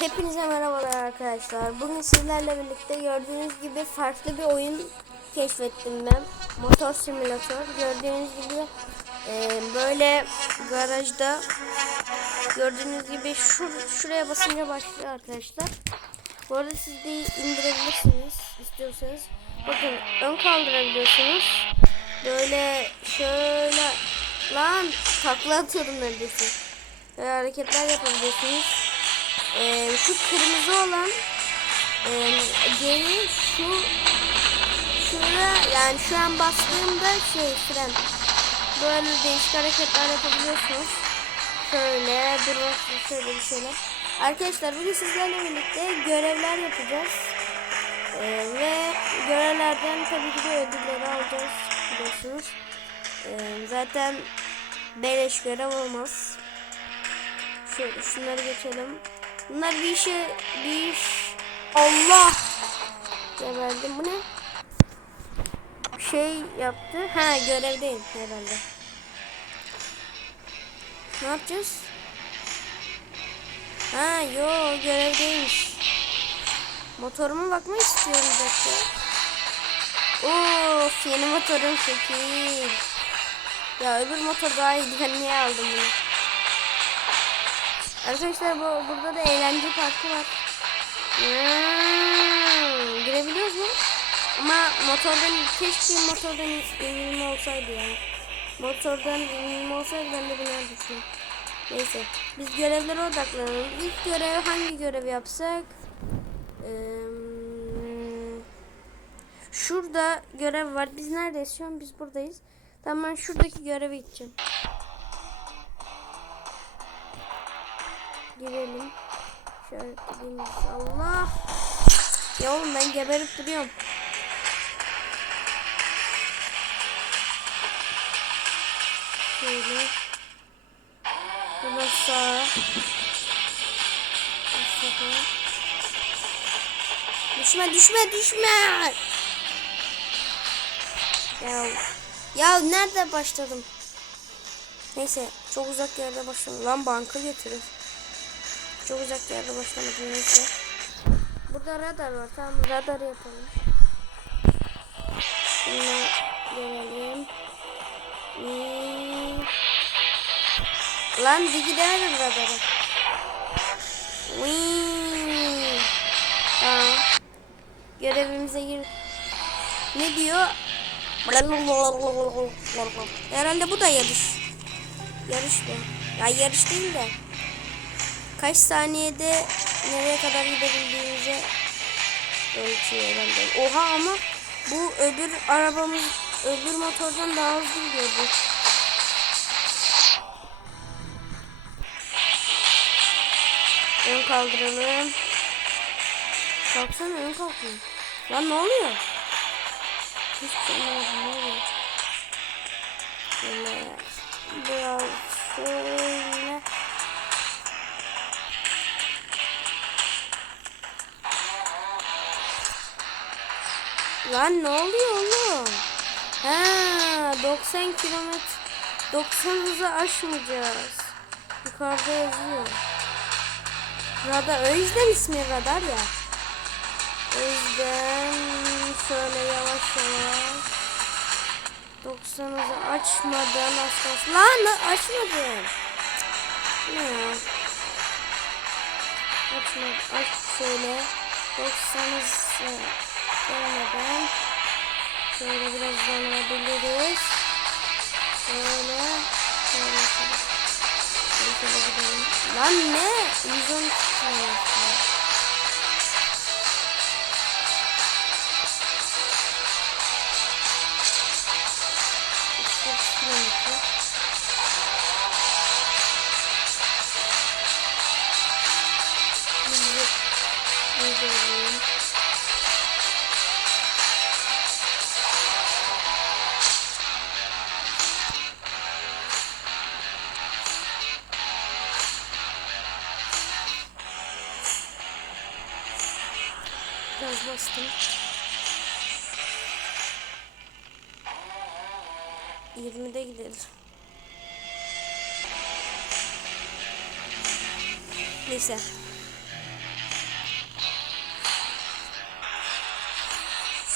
Hepinize merhabalar arkadaşlar. Bugün sizlerle birlikte gördüğünüz gibi farklı bir oyun keşfettim ben. Motor simülatör. Gördüğünüz gibi e, böyle garajda gördüğünüz gibi şur şuraya basınca başlıyor arkadaşlar. Bu arada siz de indirebilirsiniz istiyorsanız. Bakın ön kaldırabiliyorsunuz. Böyle şöyle lan takla atıyorum neredeyse. Böyle hareketler yapabiliyorsunuz. Ee, şu kırmızı olan e, geri şu şurada yani şu an bastığımda şey fren böyle değişik hareketler yapabiliyorsunuz. Şöyle durması şöyle bir şeyler. Arkadaşlar bugün sizlerle birlikte görevler yapacağız. Ee, ve görevlerden tabii ki de ödülleri alacağız biliyorsunuz. Ee, zaten beleş görev olmaz. Şöyle şunları geçelim. Bunlar bir işe bir iş. Allah! Geberdim. Bu ne? Şey yaptı. Ha görevdeyim herhalde. Ne yapacağız? Ha yo görevdeymiş. Motoruma bakmak istiyorum dakika. Of yeni motorum şekil. Ya öbür motor daha iyiydi. Ben niye aldım bunu? Arkadaşlar bu burada da eğlence parkı var. Hmm, girebiliyoruz mu? Ama motordan keşke motordan indirim olsaydı yani. Motordan indirim olsaydı ben de bunu. Neyse biz görevlere odaklanalım. İlk görev hangi görev yapsak? Ee, şurada görev var. Biz neredeyiz şu an? Biz buradayız. Tamam ben şuradaki göreve gideceğim. Girelim. Şöyle gideyim. Allah. Ya oğlum ben geberip duruyorum. Şöyle. Burada sağ. Aşağı. Düşme düşme düşme. Ya, ya nerede başladım? Neyse çok uzak yerde başladım. Lan banka getirir. Çok uzak yerde başlamadım neyse. Burada radar var. Tamam radar yapalım. Şuna gelelim. Lan bir gidemedim radara. Tamam. Görevimize gir. Ne diyor? Herhalde bu da yarış. Yarış bu. Ya yarış değil de kaç saniyede nereye kadar gidebildiğinizi ölçüyor herhalde. Oha ama bu öbür arabamız öbür motordan daha hızlı gidiyor bu. Ön kaldıralım. Kalksana ön kalkıyor. Lan ne oluyor? Hiçbir şey ne oluyor? Biraz şöyle Lan ne oluyor oğlum? Ha 90 kilometre 90 hızı aşmayacağız. Yukarıda yazıyor. Radar o yüzden ismi radar ya. O yüzden şöyle yavaş yavaş 90 hızı açmadan aslas. Lan açmadım. Ne ya? Açmadım. Aç şöyle 90 hızı gelmeden şöyle biraz zorlayabiliriz. Şöyle şöyle şöyle. Gidelim. Lan ne? 112 kilometre. Otuz kilometre. bastım. Yirmide gidelim. Neyse.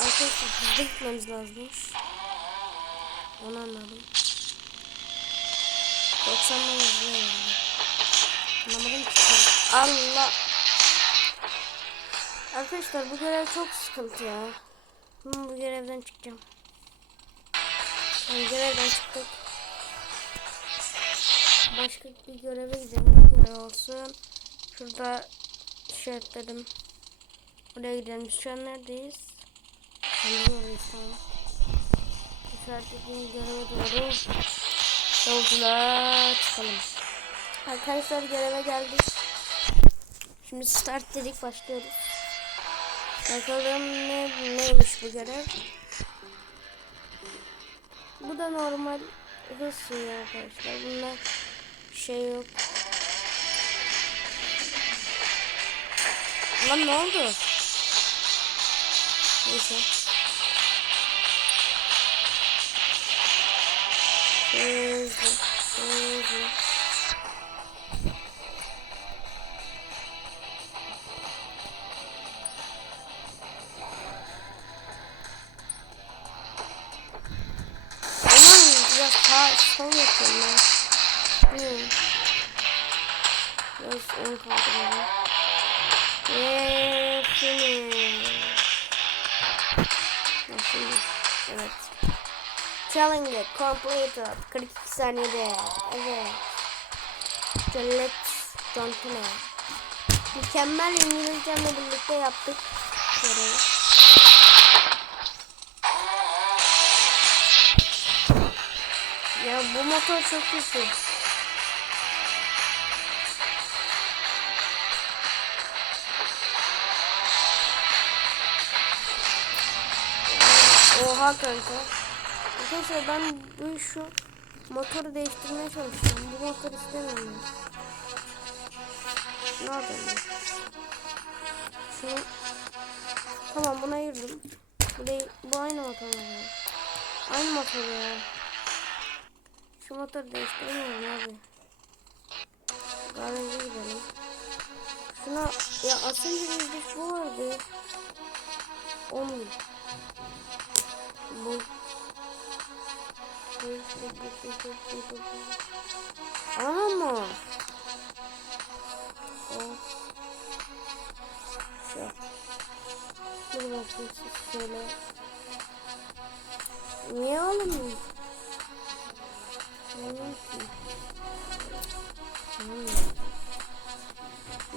Arkadaşlar hızlı gitmemiz lazımmış. Onu anladım. 90 hızlı Anlamadım ki. Allah. Arkadaşlar bu görev çok sıkıntı ya. Ben bu görevden çıkacağım. Yani görevden çıktık. Başka bir göreve gidelim. Ne görev olsun? Şurada işaretledim. Buraya gidelim. Şu an neredeyiz? Orayı tamam. İşaretlediğim göreve doğru yolculuğa çıkalım. Arkadaşlar göreve geldik. Şimdi start dedik başlıyoruz. Bakalım ne, neymiş bu görev. Bu da normal hız suyu arkadaşlar. Bunda şey yok. Lan ne oldu? Neyse. Hızlı, hızlı. Challenge completed. 42 saniyede. Evet. Let's continue. Mükemmel İngilizcemle birlikte yaptık. Görevi. Ya bu motor çok kötü. Oha kanka. Arkadaşlar ben bu şu motoru değiştirmeye çalışıyorum. Bu motor istemiyorum. Ne yapayım? Şunu Tamam buna ayırdım. Bu değil, bu aynı motor mu? Aynı motor ya. Şu motoru değiştiremiyorum abi. Garaja gidelim. Şuna ya önce bizde bu vardı. 10 bin. Bu. Ama. O. Şu. Dur bakayım siz şöyle. Niye alamıyorum? Alamıyorum ki. Hmm.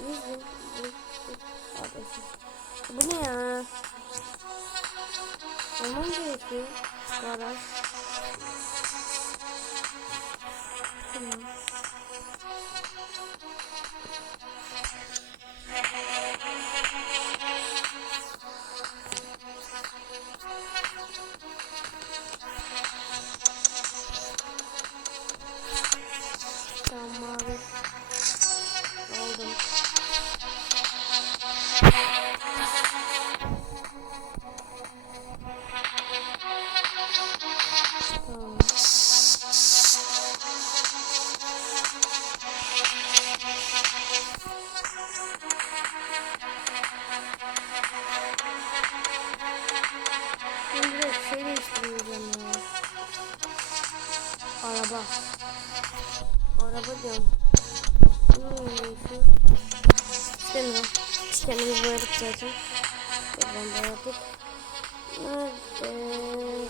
Yüzüm. Bu ne ya? Aman gerekiyor. Garaj. İstemiyorum. Kendimiz boyadık zaten. Buradan boyadık. Nerede?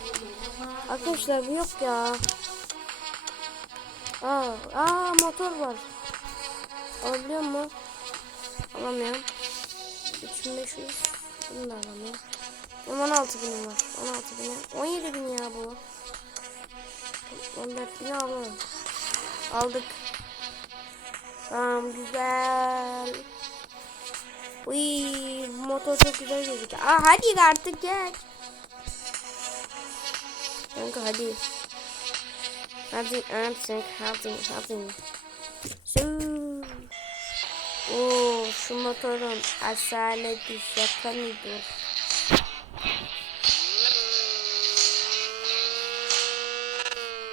Arkadaşlar bu yok ya. Aa, aa motor var. Alabiliyor mu? Alamıyorum. 3500. Bunu da alamıyorum. Benim 16 binim var. 16 bin. 17 bin ya bu. 14 bin alalım. Aldık. Tamam güzel. Uy motor çok güzel gözüküyor. Aa hadi artık gel. Kanka hadi. Hadi artık hadi hadi. Oo şu motorun asaleti şaka mıdır?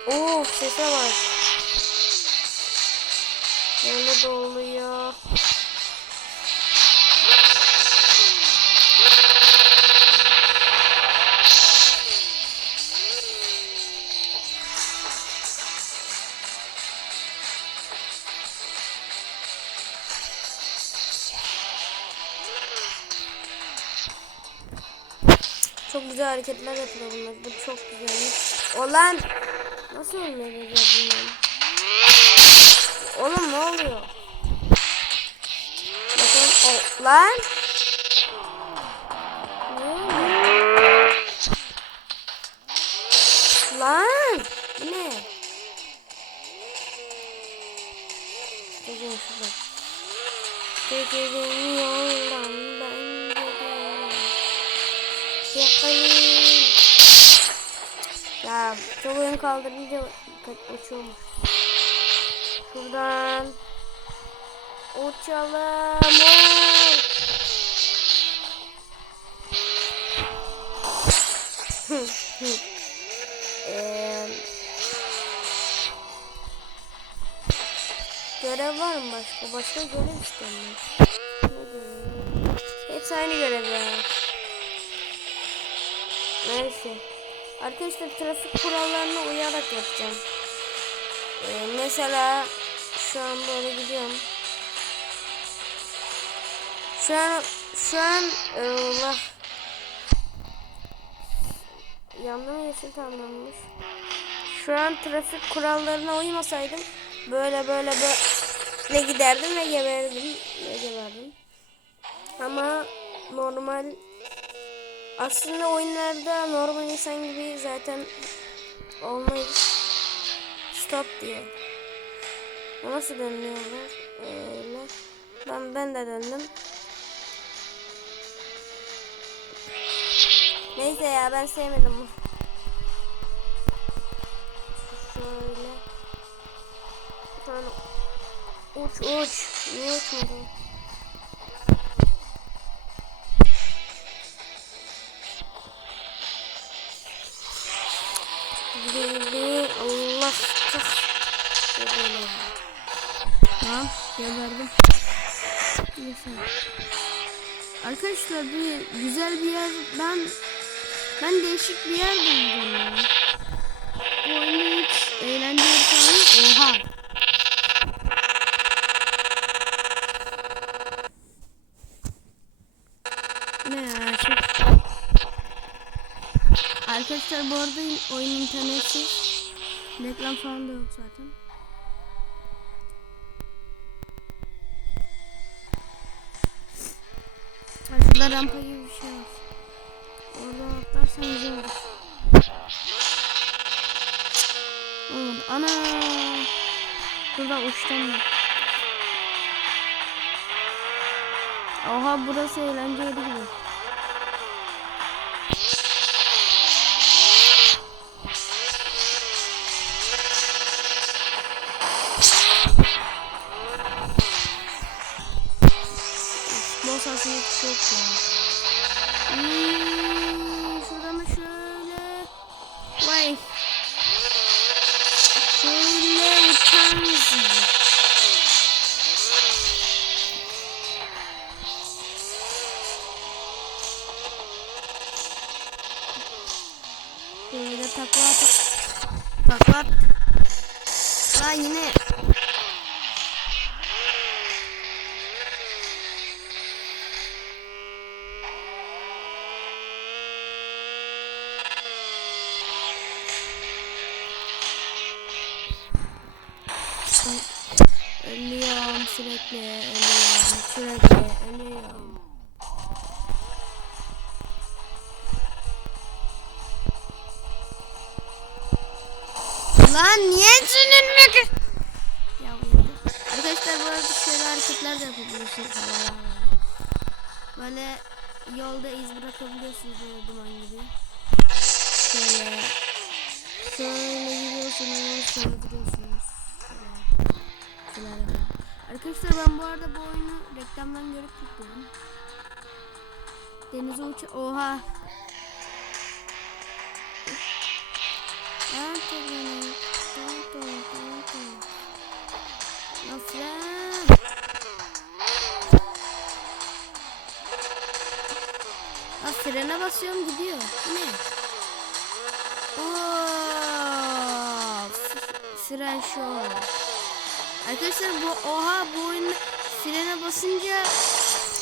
Oo sese bak. Öyle de oluyor. Çok güzel hareketler yapıyor bunlar. Bu çok güzel. Olan nasıl ölmedi bunlar? Oğlum ne oluyor? Bakın o lan. Lan. Ne? Çocuğum şurada. Çocuğum yoldan ben gidiyorum. Yakalayın. Ya çok oyun kaldırınca uçuyormuş. Şuradan uçalım. Eee, görev var mı başka? Başka görev istemiyorum. Hepsi aynı görev ya. Neyse. Arkadaşlar trafik kurallarına uyarak yapacağım. Ee, mesela şu an böyle gidiyorum. Şu an şu an Allah yandım yeşil tamamlanmış. Şu an trafik kurallarına uymasaydım böyle böyle böyle giderdim ve geberdim ve geberdim. Ama normal aslında oyunlarda normal insan gibi zaten olmayız. Stop diyor. Bu Nasıl dönüyorlar? Öyle. Ben, ben de döndüm. Neyse ya ben sevmedim bunu. Şöyle. Tane uç uç. Niye uçmadın? Bildi Allah kah. Neyse. Arkadaşlar bir güzel bir yer ben ben değişik bir yer buldum ya. Bu oyunda hiç eğlenceli falan oha. Ne ya çok Arkadaşlar bu arada oyun internetsiz. Reklam falan da yok zaten. Ha, Şurada rampa gibi bir şey var. Oradan atlarsan güzel olur. Olmadı. Ana! Buradan uçtan? Oha burası eğlenceli gibi. Boss aslında sürekli, ölüyorum sürekli, ölüyorum. Lan niye ki? Ya. Arkadaşlar bu arada şöyle hareketler de yapabiliyorsunuz. Böyle yolda iz bırakabiliyorsunuz böyle duman gibi. Şöyle şöyle gidiyorsunuz, şöyle gidiyorsunuz. Şöyle. Şöyle. Arkadaşlar ben bu arada bu oyunu reklamdan görüp tıkladım. Denize uça... Oha! Nasıl? Aa, frene basıyorum gidiyor. Ne? Oo, fren show. Arkadaşlar bu oha bu oyunda frene basınca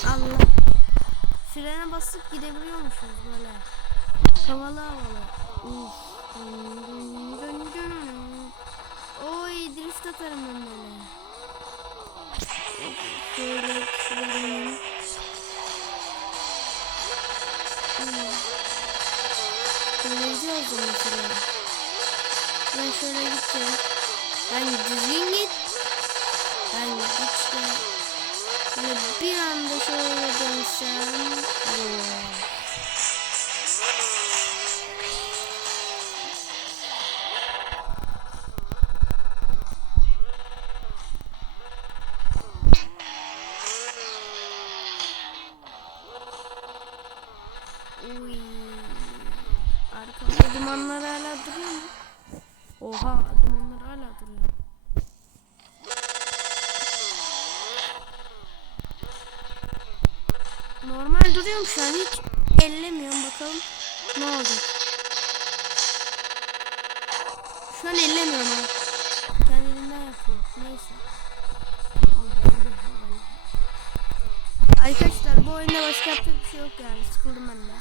Allah frene basıp gidebiliyormuşuz böyle. Havalı havalı. Uf. Oy drift atarım ben böyle. Şöyle şöyle. Kullanıcı oldum mesela. Ben şöyle gideceğim. Ben düzgün git. Bir anda şöyle dönsem. Oo. Normal duruyorum şu an hiç ellemiyorum bakalım ne olacak. Şu an ellemiyorum ha. Kendiliğinden yapıyorum. Neyse. Arkadaşlar bu oyunda başka yapacak bir şey yok yani. Sıkıldım ben de.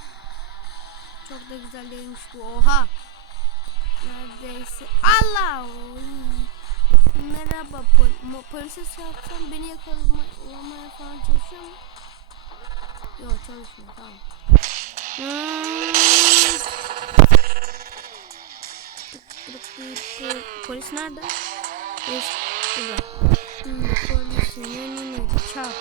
Çok da güzel değilmiş bu. Oha. Neredeyse. Allah. Merhaba pol polise çarpsam beni yakalamaya falan çalışıyor mu? Yok çalışmıyor tamam. Polis nerede? Polis burada. Şimdi polisin önüne çarp.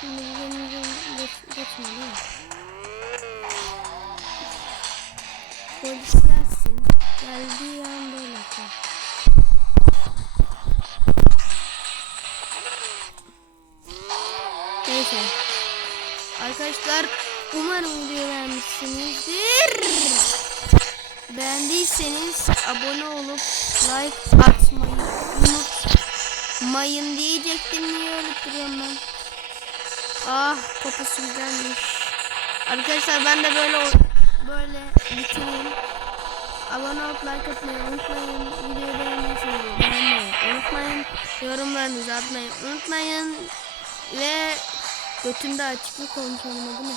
Şimdi üzerinden geç, geçme değil mi? Polis gelsin. Geldiği umarım video beğenmişsinizdir. Beğendiyseniz abone olup like atmayı unutmayın diyecektim. Niye öyle duruyorum ben? Ah kokusu güzelmiş. Arkadaşlar ben de böyle böyle bitireyim. Abone olup like atmayı unutmayın. Videoyu beğendiyseniz beğenmeyi unutmayın. Yorumlarınızı atmayı unutmayın. Ve götümde açıklık olmuş olmadı mı?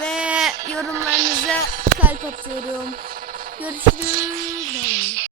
Ve yorumlarınıza kalp atıyorum. Görüşürüz.